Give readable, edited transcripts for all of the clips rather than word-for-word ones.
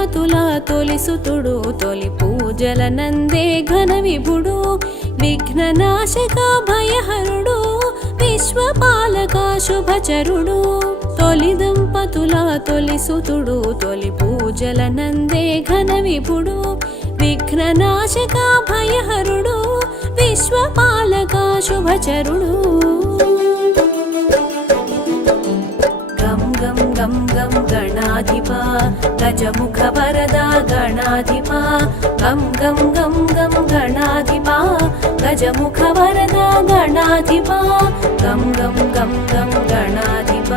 దంపతుల తొలిసుతుడు తొలి పూజల నందే ఘన విభుడు విఘ్ననాశక భయహరుడు విశ్వపాలక శుభచరుడు తొలి దంపతుల తొలిసుతుడు తొలి పూజల నందే ఘన విభుడు విఘ్ననాశక భయహరుడు విశ్వపాలక శుభచరుడు గం గం గం గం గణాధిప గజముఖ వరదా గణాధిప గం గం గం గం గణాధిప గజముఖ వరదా గణాధిప గం గం గం గం గణాధిప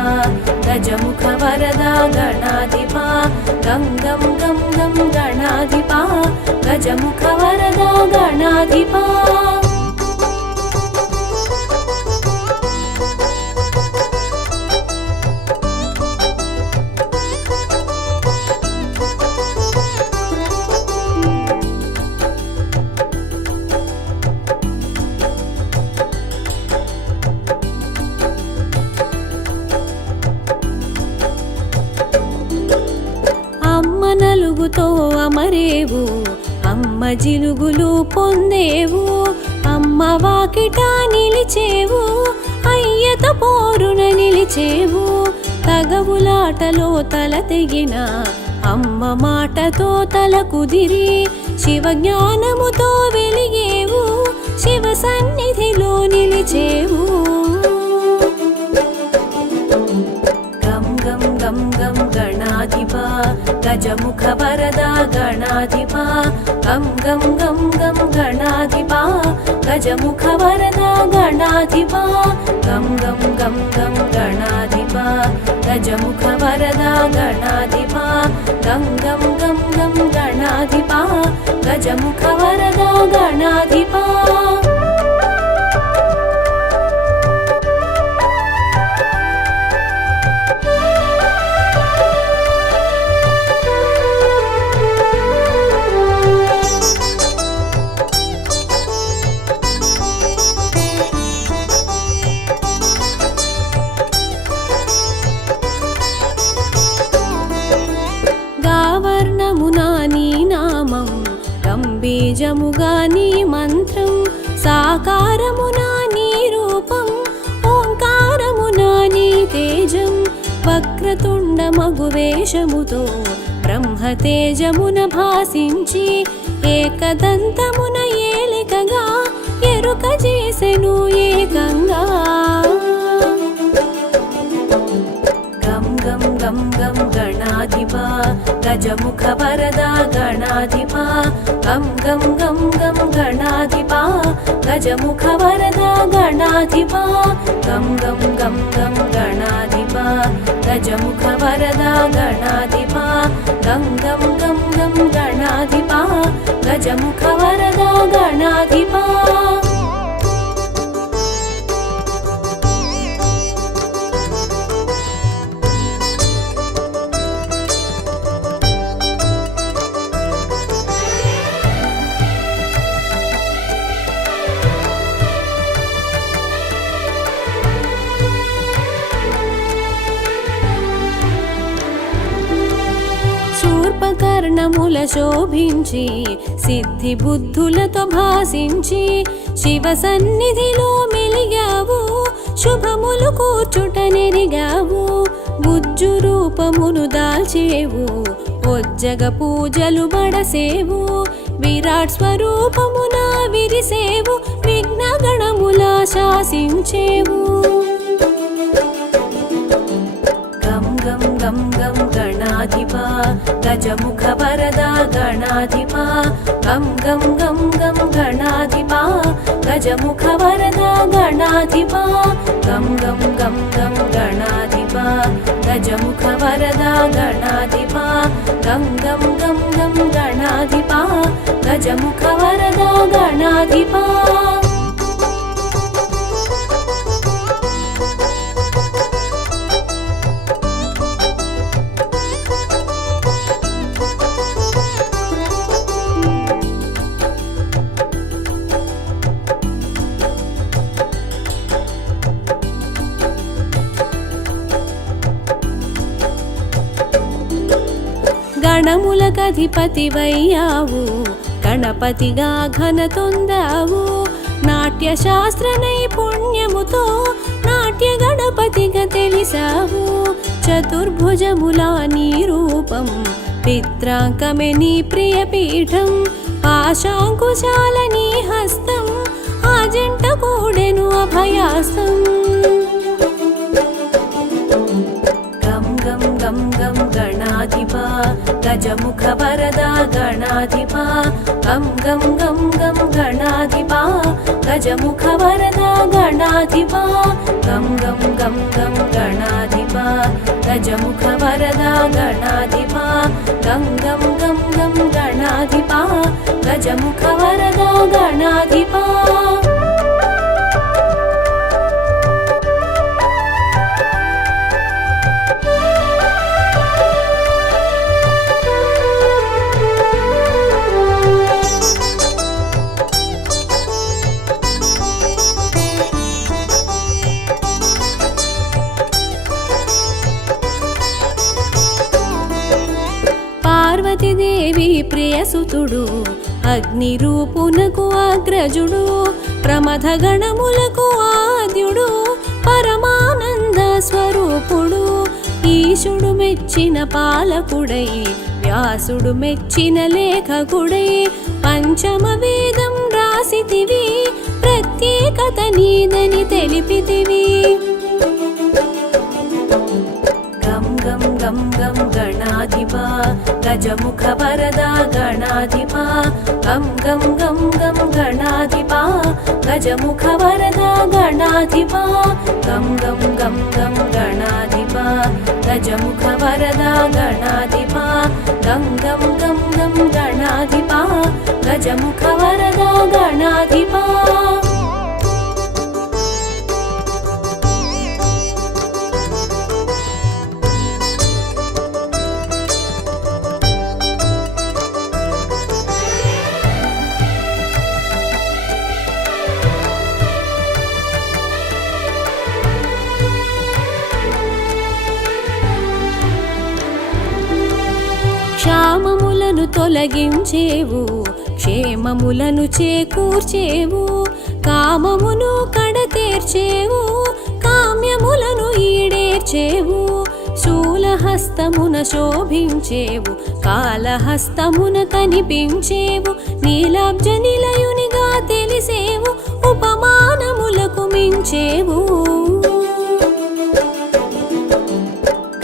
గజముఖ వరదా గణాధిప గం గం గం గం గణాధిప గజముఖ వరదా గణాధిప నలుగుతో అమరేవు అమ్మ జిలుగులు పొందేవు అమ్మ వాకిట నిలిచేవు అయ్యత పోరున నిలిచేవు తగవులాటలో తల తెగిన అమ్మ మాటతో తల కుదిరి శివ జ్ఞానముతో వెలిగేవు శివ సన్నిధిలో నిలిచేవు గం గం గం గం గణాధిప గజముఖ వరదా గణాధిప గం గం గం గం గణాధిప గజముఖ వరదా గణాధిప గం గం గం గం గణాధిప గజముఖ వరదా గణాధిప గం గం గం గం గణాధిప గజముఖ వరదా గణాధిప బీజముగా నీ మంత్రం సాకారమునా నీ రూపం ఓంకారమునా నీ తేజం వక్రతుండ మగు వేషముతో బ్రహ్మ తేజమున భాసించి ఏకదంతమున ఏలికగా ఎరుక చేసెను ఏకంగా గం గం గం గం గణాధిప గజముఖ వరదా గణాధిప గం గం గం గం గణాధిప గజముఖ వరదా గణాధిప గం గం గం గం గణాధిప గజముఖ వరదా గణాధిప గం గం గం గం గణాధిప గజముఖ వరదా గణాధిప కర్ణముల శోభించి సిద్ధి బుద్ధులతో భాసించి శివ సన్నిధిలో మెలిగావు శుభములు కూర్చుట నెరిగావు బుజ్జు రూపమును దాల్చేవు ఒజ్జగ పూజలు బడసేవు విరాట్ స్వరూపమున విరిసేవు విఘ్న గణముల శాసించేవు గం గం గం గం గణాధిప గజముఖ వరదా గణాధిప గం గం గం గం గణాధిప గజముఖ వరదా గణాధిప గం గం గం గం గణాధిప గజముఖ వరదా గణాధిప గం గం గం గం గణాధిప గజముఖ వరదా గణాధిప గణములకధిపతివయ్యావు గణపతిగా ఘనతొందావు నాట్య శాస్త్ర నైపుణ్యముతో నాట్య గణపతిగా తెలిసావు చతుర్భుజములా నీ రూపం పిత్రాంకమే నీ ప్రియపీఠం పాశాంకుశాల నీ హస్తం ఆ జంట కూడెను అభయాస్తం గం గం గం గం గణాధిపా గజముఖ వరదా గణాధిపా గం గం గం గం గణాధిపా గజముఖ వరదా గణాధిపా గం గం గం గం గణాధిపా గజముఖ వరదా గణాధిపా గం గం గం గం గణాధిపా గజముఖ వరదా గణాధిపా పార్వతీదేవి ప్రియసుతుడు అగ్ని రూపునకు అగ్రజుడు ప్రమథ గణములకు ఆద్యుడు పరమానంద స్వరూపుడు ఈశుడు మెచ్చిన పాలకుడై వ్యాసుడు మెచ్చిన లేఖకుడై పంచమ వేదం రాసితివి ప్రత్యేకత నీదని తెలిపితివి గం గం గం గం గణాధిపా గజముఖ వరదా గణాధిపా గం గం గం గం గణాధిపా గజముఖ వరదా గణాధిపా గం గం గం గం గణాధిపా గజముఖ వరదా గణాధిపా గం గం గం గం గణాధిపా గజముఖ వరదా గణాధిపా క్షామములను తొలగించేవు క్షేమములను చేకూర్చేవు కామమును కడతేర్చేవు కామ్యములను ఈడేర్చేవు శూలహస్తమున శోభించేవు కాళహస్తమున కనిపించేవు నీలాబ్జ నిలయునిగా తెలిసేవు ఉపమానములకు మించేవు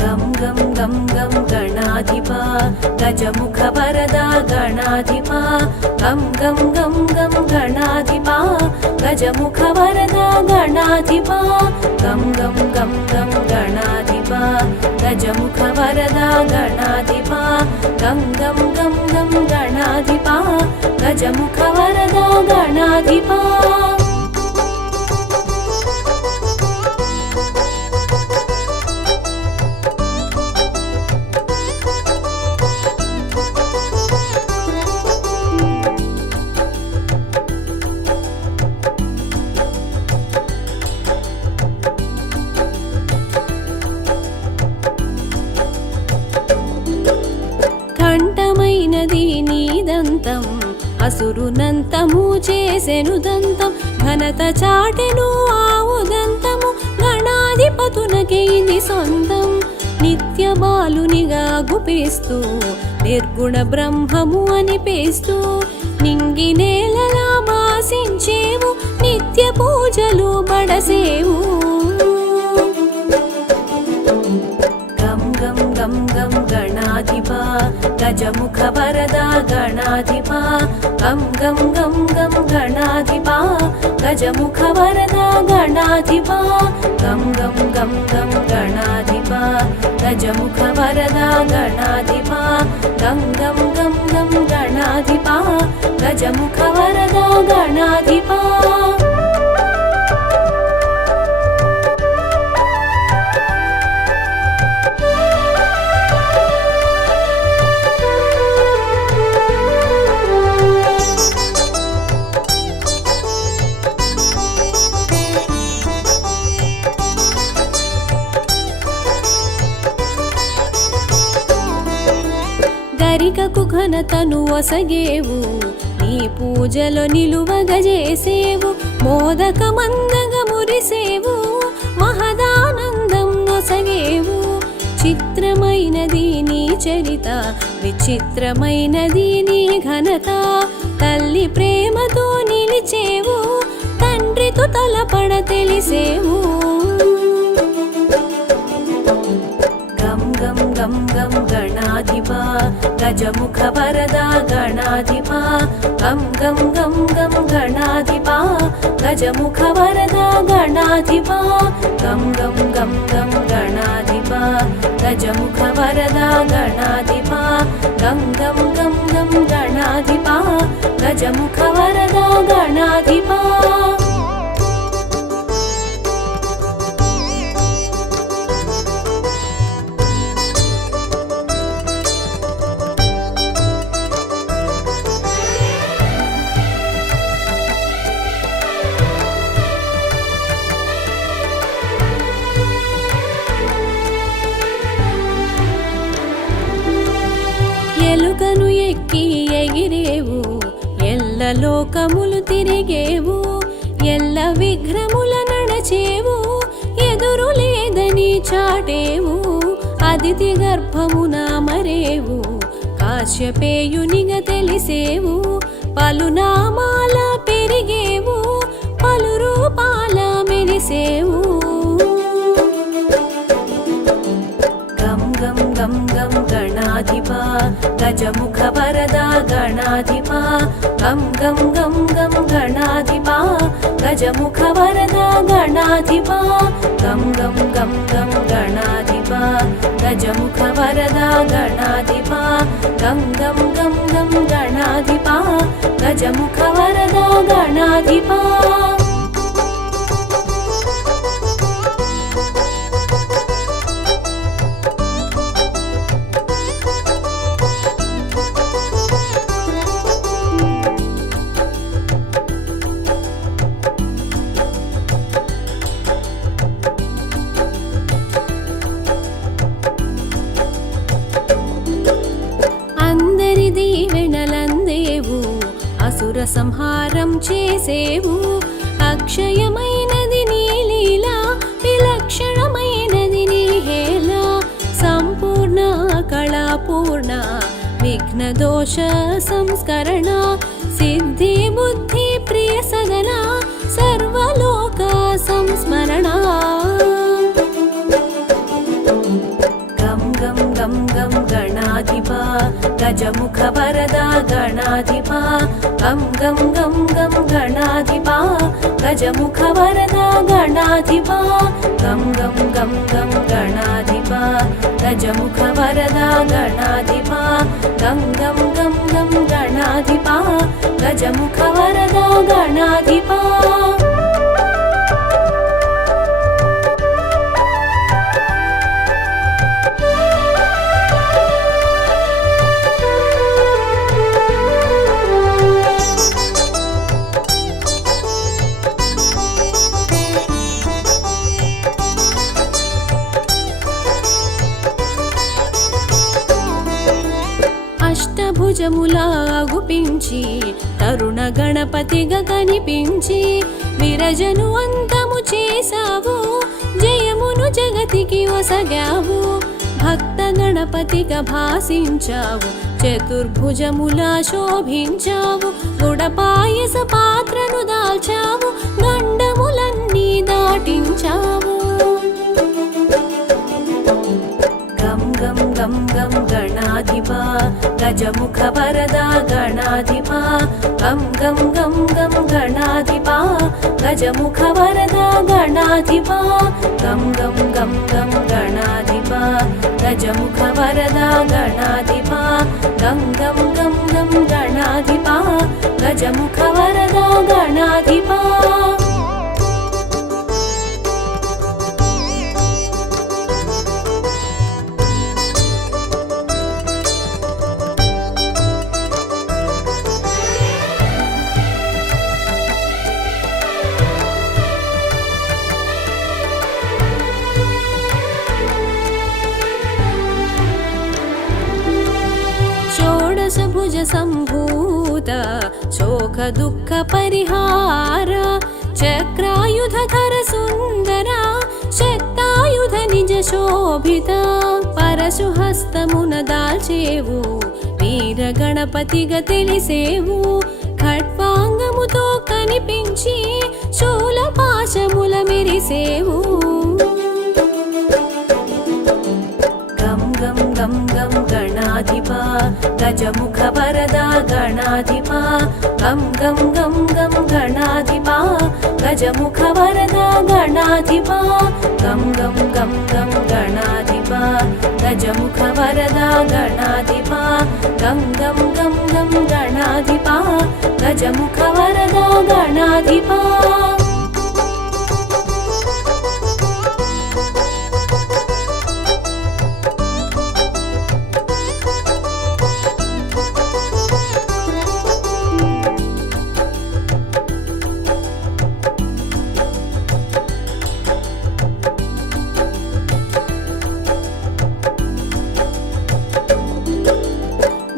గం గం గం గం గణాధిపా గజముఖ వరదా గణాధిపా గం గం గం గం గణాధిపా గజముఖ వరదా గణాధిపా గం గం గం గం గణాధిపా గజముఖ వరదా గణాధిపా గం గం గం గం గణాధిపా గజముఖ వరదా గణాధిపా కంఠమైనది నీదంతం అసురునంతము చేసెను దంతం ఘనత చాటెను ఆవుదంతము గణాధిపతునకే ఇది సొంతం నిత్య బాలునిగా గుపిస్తూ నిర్గుణ బ్రహ్మము అనిపిస్తూ నింగి నేలలా మాసించేవు నిత్య పూజలు బడసేవు గం గం గం గం గణాధిపా గజముఖ వరదా గణాధిపా గం గం గం గం గణాధిపా గజముఖ వరదా గణాధిపా గం గం గం గం గణాధిపా గజముఖ వరదా గణాధిపా గం గం గం గం గణాధిపా గజముఖ వరదా గణాధిపా అంబికకు ఘనతను ఒసగేవు, నీ పూజలో నిలువగజేసేవు, మోదకమందగా మురిసేవు, మహదానందం నొసగేవు. చిత్రమైనది నీ చరిత, విచిత్రమైనది నీ ఘనత, తల్లి ప్రేమతో నిలిచేవు, తండ్రితో తలపడ తెలిసేవు. గం గం గం గం గణాధిప, గజముఖ వరద గణాధిప, గం గం గం గం గణాధిప, గజముఖ వరద గణాధిప, గం గం గం గం గణాధిప, గజముఖ వరద గణాధిప, గం గం గం గం గణాధిప, గజముఖ వరద గణాధిప. ఎలుకను ఎక్కి ఎగిరేవు, ఎల్ల లోకములు తిరిగేవు, ఎల్ల విఘ్నముల నడచేవు, ఎదురు లేదని చాటేవు, అదితి గర్భమున మరేవు, కాశ్యపేయునిగా తెలిసేవు, పలునామాల పెరిగేవు, పలు రూపాల మెరిసేవు. గం గం గం గం గణాధిప, గజముఖ వరద గణాధిప, గం గం గం గం గణాధిప, గజముఖ వరద గణాధిప, గం గం గం గం గణాధిప, గజముఖ వరద గణాధిప, గం గం గం గం గణాధిప, గజముఖ వరద గణాధిప. అసుర సంహారం చేసేవు, అక్షయమైనది నీ లీలా, విలక్షణమైనది నీ హేళ, సంపూర్ణ కళాపూర్ణ, విఘ్న దోష సంస్కరణ, సిద్ధి బుద్ధి ప్రియ సదన, సర్వలోక సంస్మరణ. గం గం గం గం గణాధిప, గజముఖ వరద గణాధిప, గం గం గం గం గణాధిప, గజముఖ వరద గణాధిప, గం గం గం గం గణాధిప, గజముఖ వరద గణాధిప, గం గం గం గం గణాధిప, గజముఖ వరద గణాధిప. అష్టభుజములా అగుపించి, తరుణ గణపతిగా కనిపించి, విరజను అంతము చేసావు, జయమును జగతికి ఒసగావు, భక్త గణపతిగా భాసించావు, చతుర్భుజములా శోభించావు, గుడపాయస పాత్రను దాల్చావు, గండములన్నీ దాటించావు. గం గం గం గం గణాధిప, గజముఖ వరద గణాధిప, గం గం గం గం గణాధిప, గజముఖ వరద గణాధిప, గం గం గం గం గణాధిప, గజముఖ వరద గణాధిప, గం గం గం గం గణాధిప, గజముఖ వరద గణాధిప. सम्भूत शोक दुःख परिहार चक्रायुधधर सुन्दर शक्तायुध निज शोभित परशुहस्तमुन दाल्चेवु వీర గణపతిగా తెలిసేవు ఖడ్వాంగముతో కనిపించి శూల పాశముల మెరిసేవు గం గం గం గం గణాధిప గజముఖ వరద గణాధిప గం గం గం గం గణాధిప గజముఖ వరద గణాధిప గం గం గం గం గణాధిప గజముఖ వరద గణాధిప గం గం గం గం గణాధిప గజముఖ వరద గణాధిప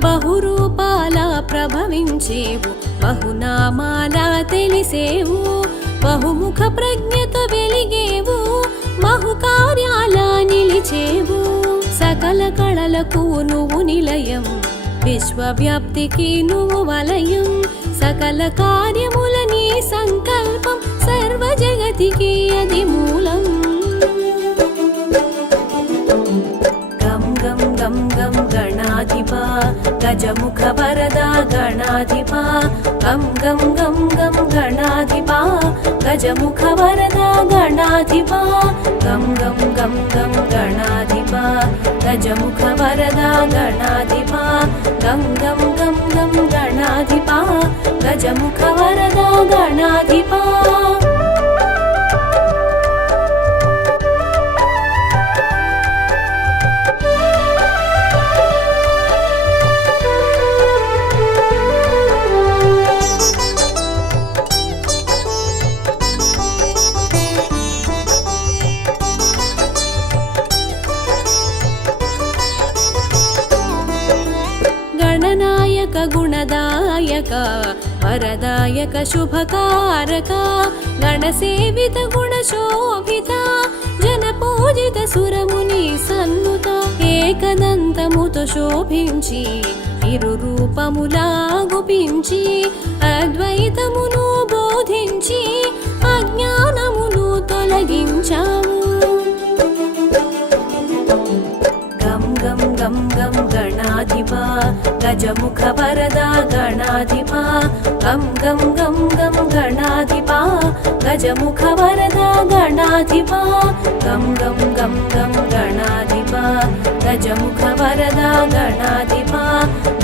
బహురూపాల ప్రభవించేవు బహునామాల తెలిసేవు బహుముఖ ప్రజ్ఞతో వెలిగేవు బహుకార్యాల నిలిచేవు సకల కళలకు నువ్వు నిలయం విశ్వవ్యాప్తికి నువ్వు వలయం సకల కార్యముల నీ సంకల్పం సర్వ జగతికి అది మూలం గం గం గం గం గణాధిప గజముఖ వరద గణాధిప గం గం గం గం గణాధిప గజముఖ వరద గణాధిప గం గం గం గం గణాధిప గజముఖ వరద గణాధిప గం గం గం గం గణాధిప గజముఖ వరద గణాధిప గణనాయక గుణదాయక వరదాయక శుభకారక గణసేవిత గుణశోభిత జనపూజిత సురముని సన్నుత ఏకదంతముతో శోభించి ఇరు రూపములా గుపించి అద్వైతమును బోధించి అజ్ఞానమును తొలగించాము గం గం గం గం గణాధిప గజముఖ వరద గణాధిప గం గం గం గం గణాధిప గజముఖ వరద గణాధిప గం గం గం గం గణాధిప గజముఖ వరద గణాధిప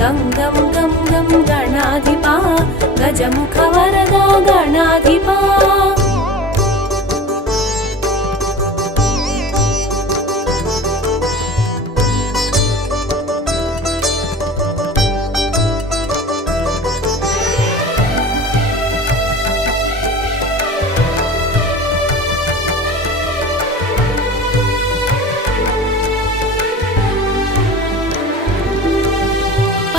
గం గం గం గం గణాధిప గజముఖ వరద గణాధిప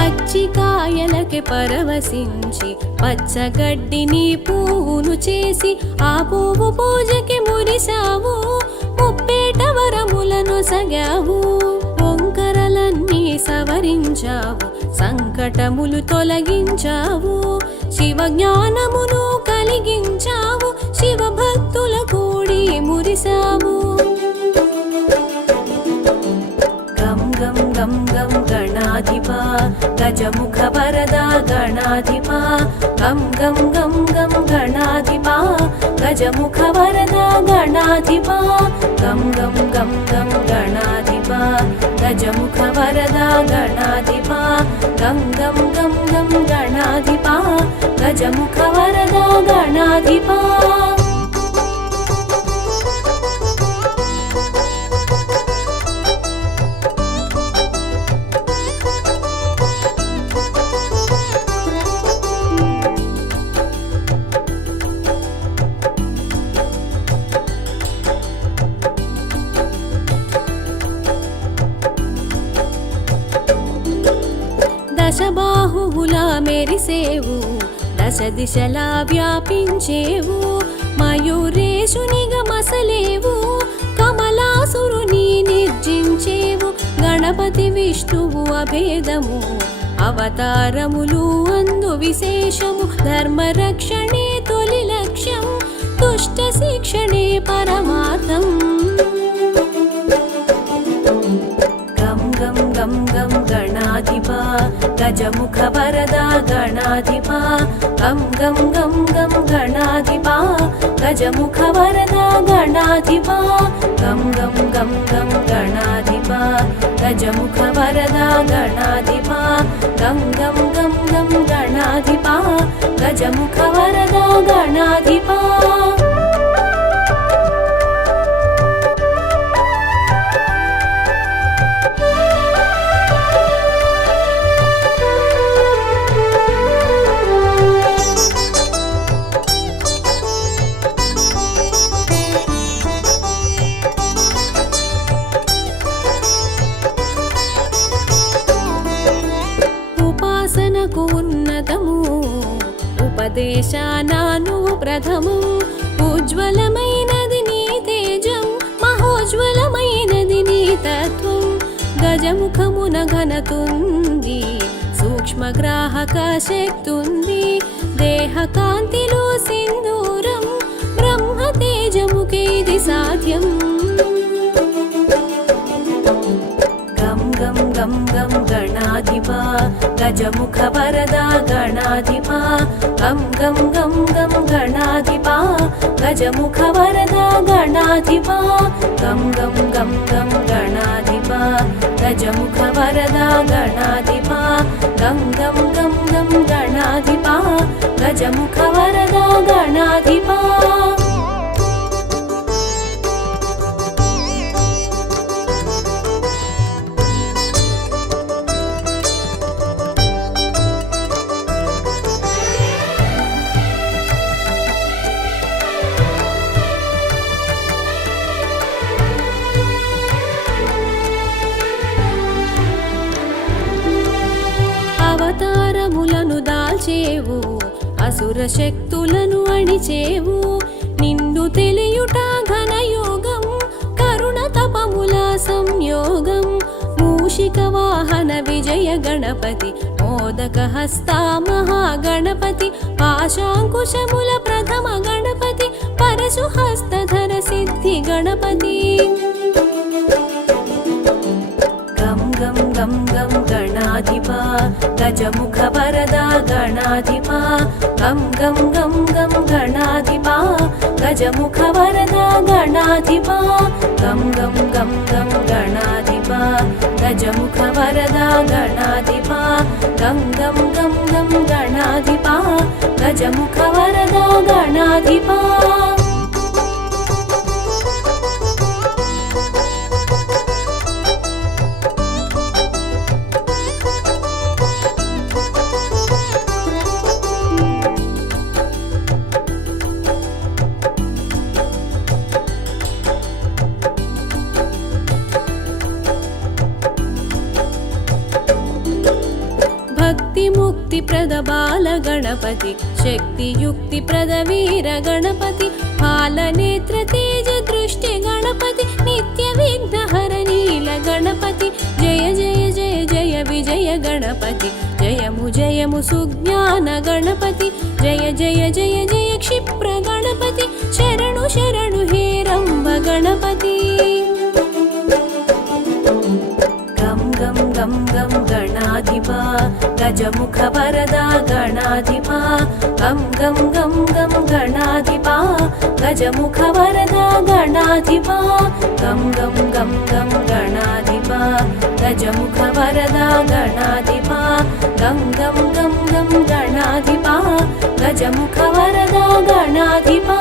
పచ్చికాయలకి పరవశించి పచ్చగడ్డిని పువ్వును చేసి ఆ పువ్వు పూజకి మురిసావు ముప్పేట వరములను సగావు వంకరలన్నీ సవరించావు సంకటములు తొలగించావు శివ జ్ఞానమును కలిగించావు శివ భక్తుల కూడి మురిసావు గం గం గం గం గణాధిప గజముఖ వరద గణాధిప గం గం గం గం గణాధిప గజముఖ వరద గణాధిప గం గం గం గం గణాధిప గజముఖ వరద గణాధిప గం గం గం గం గణాధిప గజముఖ వరద గణాధిప దశ బాహువులా మెరిసేవు, దశ దిశలా వ్యాపించేవు, మయూరేశునిగా మసలేవు, కమలాసురుని నిర్జించేవు, గణపతి విష్ణువు అభేదము, అవతారములు అందు విశేషము, ధర్మరక్షణే తొలి లక్ష్యం, దుష్ట శిక్షణే పరమార్థం. గం గం గం గం గణాధిపా గజముఖ వరదా గణాధిపా, గం గం గం గం గణాధిపా గజముఖ వరదా గణాధిపా, గం గం గం గం గణాధిపా గజముఖ వరదా గణాధిపా, గం గం గం గం గణాధిపా గజముఖ వరదా గణాధిపా. ఉపాసనకు ఉన్నతము, ఉపదేశానాను ప్రథమం, ఉజ్వలమైనది నీ తేజం, మహోజ్వలమైనది నీ తత్వం, గజముఖమున ఘనతుంది, సూక్ష్మగ్రాహక శక్తుంది, దేహ కాంతిలో సింధూరం, బ్రహ్మ తేజముకే ఇది సాధ్యం. గం గం గం గం గణాధిపా గజముఖ వరదా గణాధిపా, గం గం గం గం గణాధిపా గజముఖ వరదా గణాధిపా, గం గం గం గం గణాధిపా గజముఖ వరదా గణాధిపా, గం గం గం గం గణాధిపా గజముఖ వరదా గణాధిపా. అవతారములను దాల్చేవు, అసుర శక్తులను అణిచేవు, నిన్ను తెలియుట ఘనయోగం, కరుణ తపముల సంయోగం, మూషిక వాహన విజయ గణపతి, మోదక హస్త మహాగణపతి, పాశాంకుశముల ప్రథమ గణపతి, పరశు హస్తధర సిద్ధి గణపతి. గం గం గం గం గణాధిపా గజముఖ వరదా గణాధిపా, గం గం గం గం గణాధిపా గజముఖ వరదా గణాధిపా, గం గం గం గం గణాధిపా గజముఖ వరదా గణాధిపా, గం గం గం గం గణాధిపా గజముఖ వరదా గణాధిపా. భక్తి ముక్తి ప్రద బాల గణపతి, శక్తి యుక్తి ప్రద వీర గణపతి, పాలనేత్ర తేజ దృష్టి గణపతి, నిత్య విఘ్నహర నీల గణపతి, జయ జయ జయ జయ విజయ గణపతి, జయము జయము సుజ్ఞాన గణపతి, జయ జయ జయ జయ క్షిప్ర గణపతి, శరణు శరణు హే రంభ గణపతి. గం గం గం గం గణాధిపా గజముఖ వరదా గణాధిపా, గం గం గం గం గణాధిపా గజముఖ వరదా గణాధిపా, గం గం గం గం గణాధిపా గజముఖ వరదా గణాధిపా, గం గం గం గం గణాధిపా గజముఖ వరదా గణాధిపా.